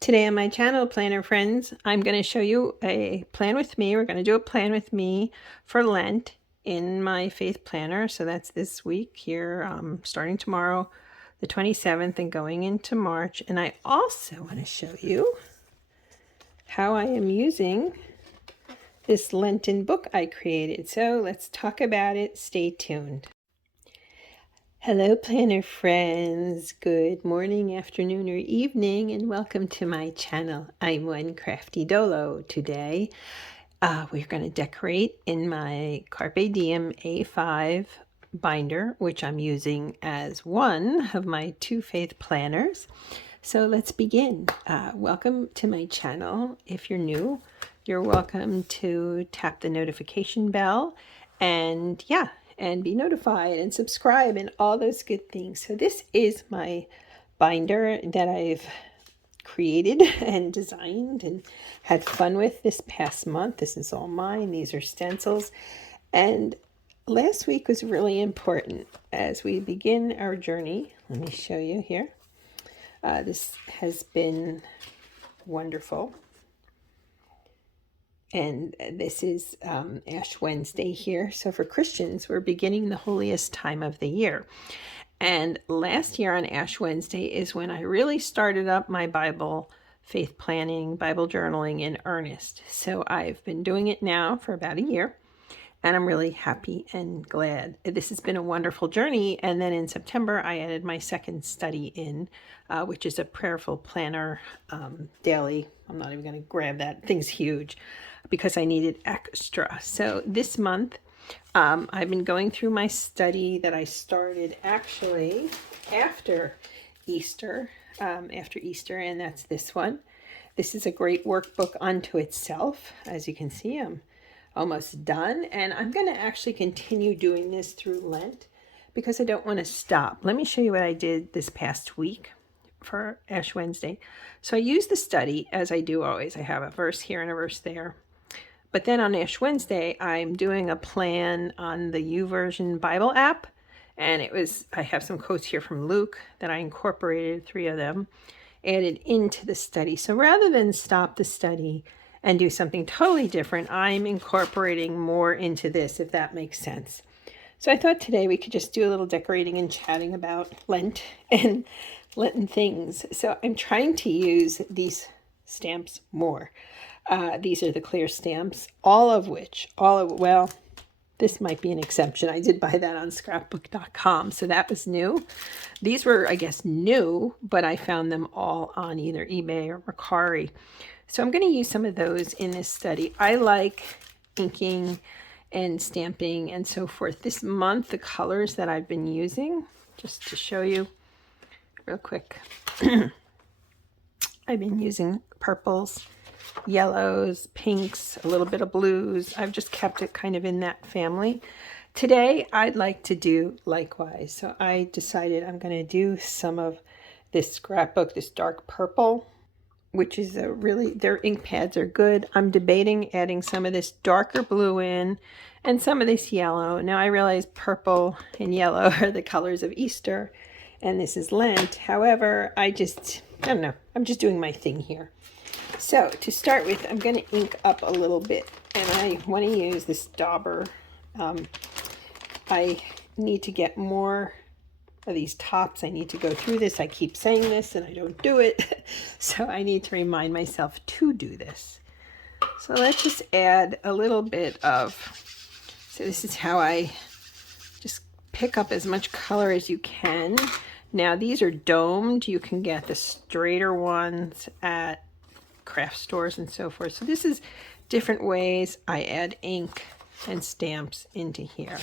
Today on my channel, Planner Friends, I'm going to show you a plan with me. We're going to do a plan with me for Lent in my faith planner. So that's this week here, starting tomorrow, the 27th, and going into March. And I also want to show you how I am using this Lenten book I created. So let's talk about it. Stay tuned. Hello, Planner Friends. Good morning, afternoon, or evening, and welcome to my channel. I'm One Crafty Dolo. Today, we're going to decorate in my Carpe Diem A5 binder, which I'm using as one of my two faith planners. So let's begin. Welcome to my channel. If you're new, you're welcome to tap the notification bell and be notified and subscribe and all those good things. So this is my binder that I've created and designed and had fun with this past month. This is all mine. These are stencils. And last week was really important as we begin our journey. Let me show you here. This has been wonderful. And this is Ash Wednesday here. So for Christians, we're beginning the holiest time of the year. And last year on Ash Wednesday is when I really started up my Bible faith planning, Bible journaling in earnest. So I've been doing it now for about a year. And I'm really happy and glad. This has been a wonderful journey. And then in September, I added my second study in, which is a prayerful planner daily. I'm not even going to grab that. Thing's huge because I needed extra. So this month, I've been going through my study that I started actually after Easter, and that's this one. This is a great workbook unto itself. As you can see, I'm almost done, and I'm going to actually continue doing this through Lent because I don't want to stop. Let me show you what I did this past week for Ash Wednesday. So I use the study as I do always. I have a verse here and a verse there. But then on Ash Wednesday, I'm doing a plan on the YouVersion Bible app, and I have some quotes here from Luke that I incorporated, 3 of them, added into the study. So rather than stop the study and do something totally different, I'm incorporating more into this, if that makes sense. So I thought today we could just do a little decorating and chatting about Lent and Lenten things. So I'm trying to use these stamps more. These are the clear stamps, well, this might be an exception. I did buy that on scrapbook.com, so that was new. These were, I guess, new, but I found them all on either eBay or Mercari. So I'm going to use some of those in this study. I like inking and stamping and so forth. This month, the colors that I've been using, just to show you real quick, I've been using purples, yellows, pinks, a little bit of blues. I've just kept it kind of in that family. Today, I'd like to do likewise. So I decided I'm going to do some of this scrapbook, this dark purple, which is their ink pads are good. I'm debating adding some of this darker blue in and some of this yellow. Now I realize purple and yellow are the colors of Easter, and this is Lent. However, I don't know. I'm just doing my thing here. So to start with, I'm going to ink up a little bit, and I want to use this dauber. I need to get more of these tops. I need to go through this. I keep saying this and I don't do it. So I need to remind myself to do this. So let's just add a little bit so this is how I just pick up as much color as you can. Now these are domed. You can get the straighter ones at craft stores and so forth. So this is different ways I add ink and stamps into here.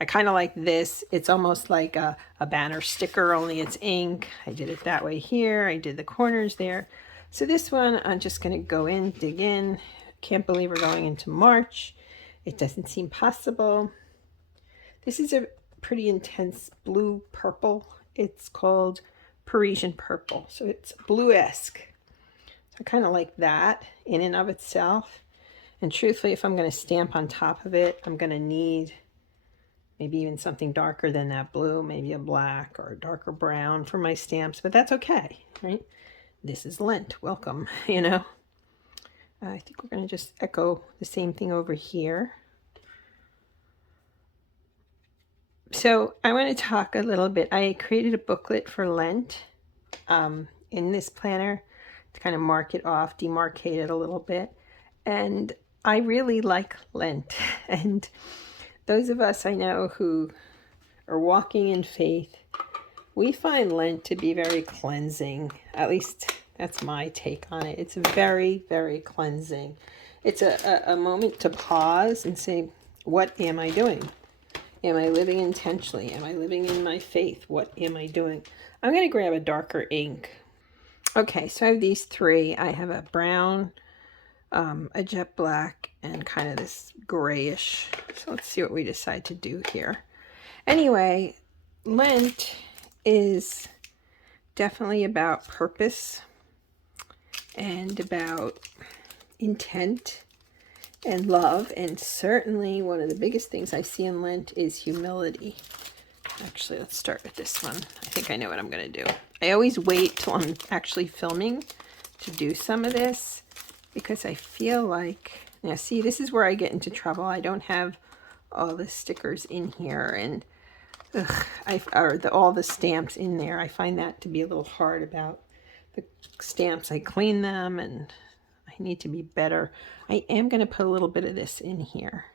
I kind of like this. It's almost like a banner sticker, only it's ink. I did it that way here. I did the corners there. So this one, I'm just going to go in, dig in. Can't believe we're going into March. It doesn't seem possible. This is a pretty intense blue purple. It's called Parisian purple. So it's blue-esque. So I kind of like that in and of itself. And truthfully, if I'm going to stamp on top of it, I'm going to need maybe even something darker than that blue, maybe a black or a darker brown for my stamps, but that's okay, right? this is Lent. Welcome, you know. I think we're going to just echo the same thing over here. So I want to talk a little bit. I created a booklet for Lent in this planner to kind of mark it off, demarcate it a little bit. And I really like Lent. And those of us I know who are walking in faith, we find Lent to be very cleansing. At least that's my take on it. It's very, very cleansing. It's a moment to pause and say, what am I doing? Am I living intentionally? Am I living in my faith? What am I doing? I'm going to grab a darker ink. Okay, so I have these three. I have a brown, a jet black, and kind of this grayish. So let's see what we decide to do here. Anyway, Lent is definitely about purpose and about intent and love, and certainly one of the biggest things I see in Lent is humility. Actually, let's start with this one. I think I know what I'm going to do. I always wait till I'm actually filming to do some of this because I feel like, now see, this is where I get into trouble. I don't have all the stickers in here, and all the stamps in there. I find that to be a little hard about the stamps. I clean them and I need to be better. I am going to put a little bit of this in here.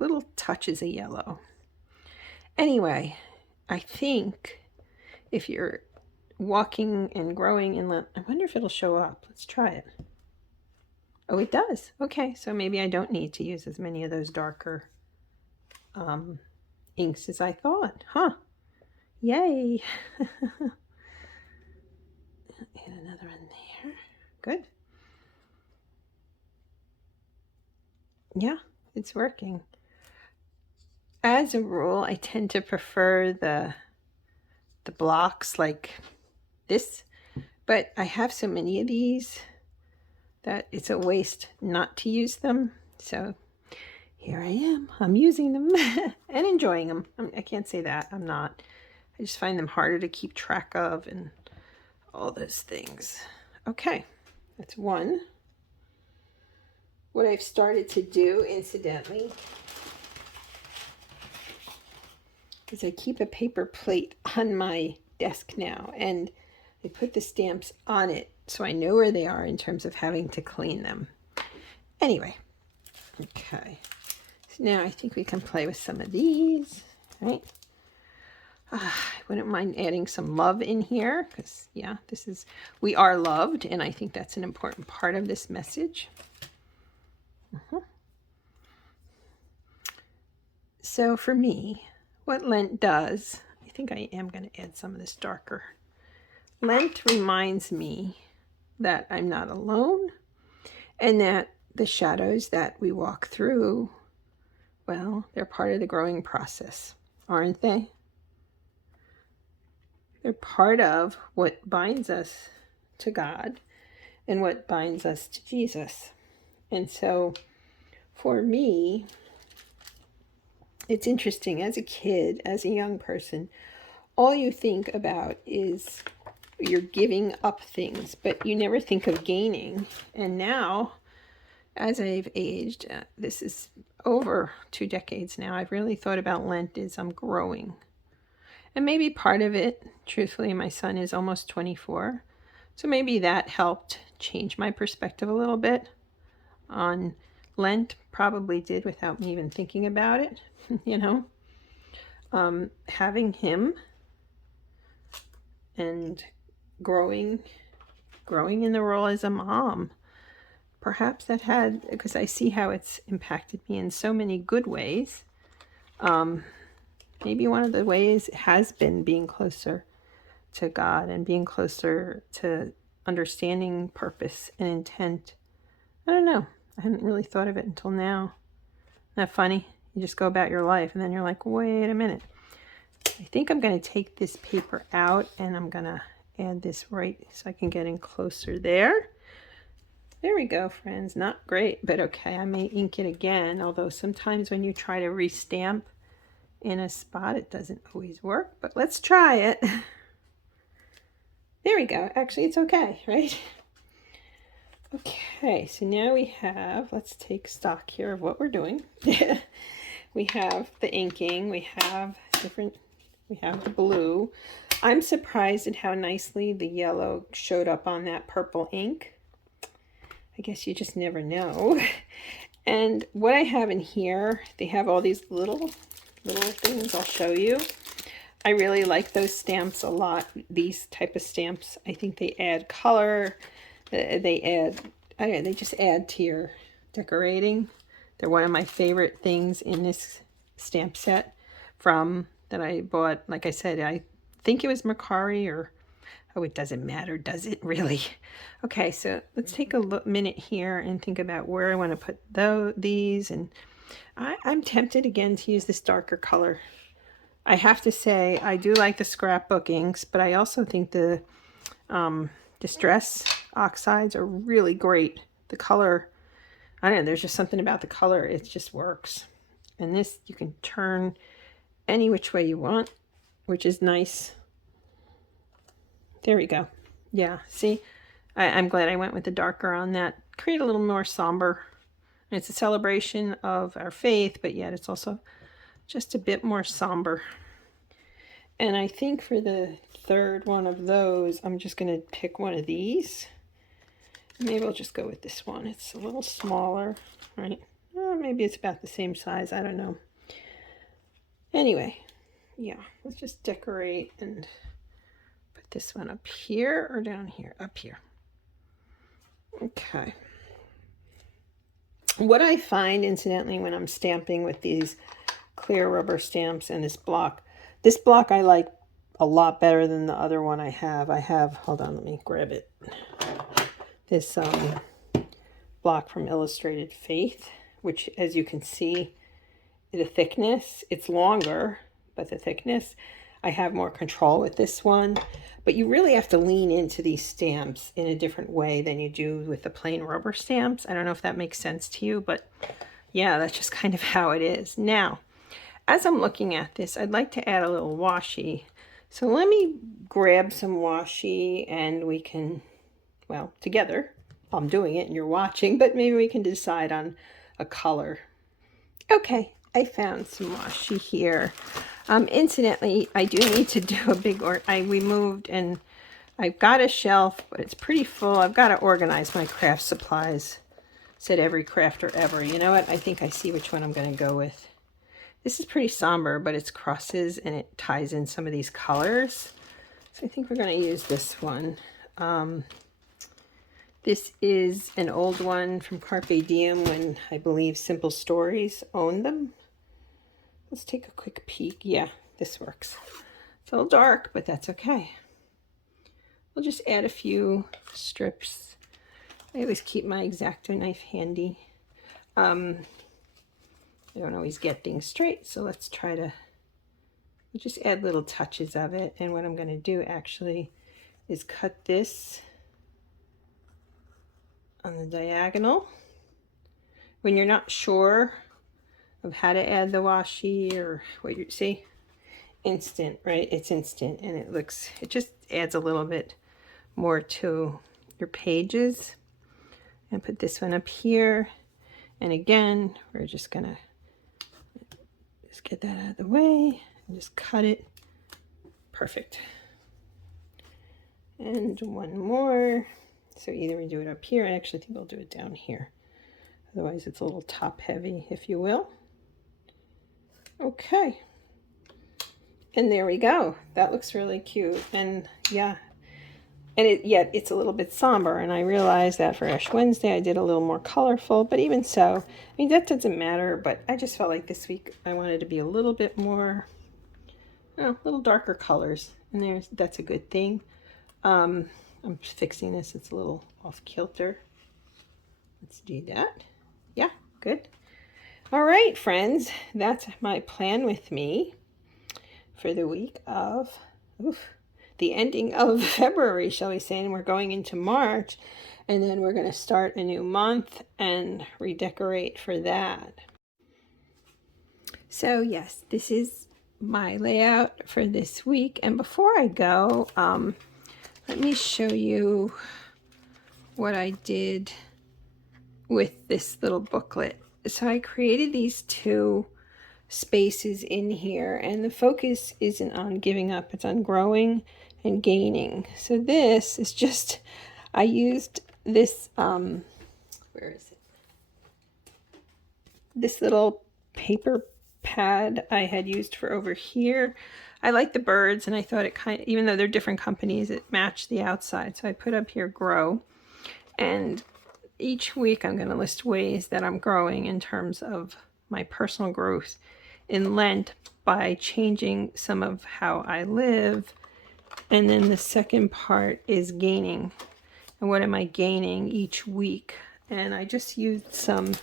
Little touches of yellow. Anyway, I think if you're walking and growing in Lent, I wonder if it'll show up. Let's try it. Oh, it does. Okay, so maybe I don't need to use as many of those darker inks as I thought. Huh. Yay. Add another one there. Good. Yeah, it's working. As a rule, I tend to prefer the blocks like this, but I have so many of these that it's a waste not to use them. So here I am. I'm using them and enjoying them. I can't say that. I'm not. I just find them harder to keep track of and all those things. Okay, that's one. What I've started to do, incidentally, is I keep a paper plate on my desk now, and I put the stamps on it so I know where they are in terms of having to clean them. Anyway, okay. So now I think we can play with some of these, right? I wouldn't mind adding some love in here because, yeah, we are loved, and I think that's an important part of this message. So for me, what Lent does, I think I am going to add some of this darker. Lent reminds me that I'm not alone and that the shadows that we walk through, well, they're part of the growing process, aren't they? They're part of what binds us to God and what binds us to Jesus. And so for me, it's interesting, as a kid, as a young person, all you think about is you're giving up things, but you never think of gaining. And now, as I've aged, this is over 2 decades now, I've really thought about Lent as I'm growing. And maybe part of it, truthfully, my son is almost 24, so maybe that helped change my perspective a little bit on Lent. Probably did without me even thinking about it. You know, having him and growing in the role as a mom, perhaps that had, because I see how it's impacted me in so many good ways. Maybe one of the ways has been being closer to God and being closer to understanding purpose and intent. I don't know. I hadn't really thought of it until now. Isn't that funny? You just go about your life and then you're like, wait a minute. I think I'm going to take this paper out and I'm going to add this right so I can get in closer there. There we go, friends. Not great, but okay. I may ink it again, although sometimes when you try to restamp in a spot, it doesn't always work, but let's try it. There we go. Actually, it's okay, right? Okay, so now we have, let's take stock here of what we're doing. We have the inking, we have the blue. I'm surprised at how nicely the yellow showed up on that purple ink. I guess you just never know. And what I have in here, they have all these little things I'll show you. I really like those stamps a lot. These type of stamps, I think they add color. They just add to your decorating. They're one of my favorite things in this stamp set that I bought. Like I said, I think it was Mercari or, oh, it doesn't matter, does it really? Okay, so let's take a minute here and think about where I want to put these. And I'm tempted again to use this darker color. I have to say, I do like the scrapbook inks, but I also think the Distress oxides are really great. The color, I don't know, there's just something about the color, it just works. And this, you can turn any which way you want, which is nice. There we go. Yeah, see, I'm glad I went with the darker on that. Create a little more somber. And it's a celebration of our faith, but yet it's also just a bit more somber. And I think for the third one of those, I'm just going to pick one of these. Maybe I'll just go with this one. It's a little smaller, right? Maybe it's about the same size. I don't know. Anyway, yeah, let's just decorate and put this one up here or down here? Up here. Okay. What I find, incidentally, when I'm stamping with these clear rubber stamps and this block I like a lot better than the other one I have. Hold on, let me grab it. This block from Illustrated Faith, which, as you can see, the thickness, it's longer, but the thickness, I have more control with this one. But you really have to lean into these stamps in a different way than you do with the plain rubber stamps. I don't know if that makes sense to you, but yeah, that's just kind of how it is. Now, as I'm looking at this, I'd like to add a little washi. So let me grab some washi and we can, well, together, I'm doing it and you're watching, but maybe we can decide on a color. Okay, I found some washi here. Incidentally, I do need to do a big we moved and I've got a shelf, but it's pretty full. I've got to organize my craft supplies. Said every crafter ever. You know what? I think I see which one I'm going to go with. This is pretty somber, but it's crosses and it ties in some of these colors. So I think we're going to use this one. This is an old one from Carpe Diem when I believe Simple Stories owned them. Let's take a quick peek. Yeah, this works. It's a little dark, but that's okay. We'll just add a few strips. I always keep my X-Acto knife handy. I don't always get things straight, so let's try to just add little touches of it. And what I'm going to do actually is cut this on the diagonal. When you're not sure of how to add the washi or what you see, instant, right? It's instant and it just adds a little bit more to your pages. And put this one up here. And again, we're just going to get that out of the way and just cut it. Perfect. And one more. So either we do it up here. I actually think I'll do it down here. Otherwise it's a little top heavy, if you will. Okay. And there we go. That looks really cute. And yeah. And yet it's a little bit somber, and I realized that for Ash Wednesday I did a little more colorful, but even so, I mean, that doesn't matter, but I just felt like this week I wanted to be a little bit more, a little darker colors, and that's a good thing. I'm fixing this, it's a little off kilter. Let's do that. Yeah, good. All right, friends, that's my plan with me for the week of, the ending of February, shall we say, and we're going into March, and then we're going to start a new month and redecorate for that. So yes, this is my layout for this week, and before I go, Let me show you what I did with this little booklet. So I created these two spaces in here, and the focus isn't on giving up, it's on growing and gaining. So this is just, I used this, where is it? This little paper pad I had used for over here. I like the birds, and I thought it kind of, even though they're different companies, it matched the outside. So I put up here grow, and each week I'm going to list ways that I'm growing in terms of my personal growth in Lent by changing some of how I live. And then the second part is gaining. And what am I gaining each week? And I just used some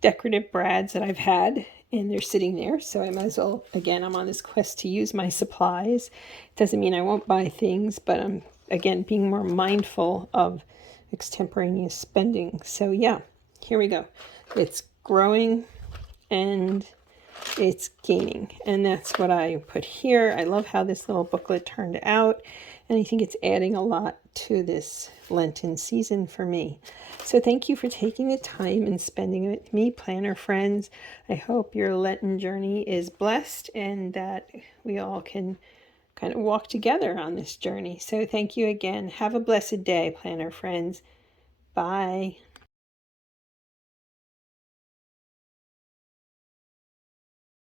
decorative brads that I've had, and they're sitting there. So I might as well, again, I'm on this quest to use my supplies. It doesn't mean I won't buy things, but I'm, again, being more mindful of extemporaneous spending. So yeah, here we go. It's growing and it's gaining, and that's what I put here. I love how this little booklet turned out, and I think it's adding a lot to this Lenten season for me. So thank you for taking the time and spending it with me, planner friends. I hope your Lenten journey is blessed and that we all can kind of walk together on this journey. So thank you again. Have a blessed day, planner friends. Bye.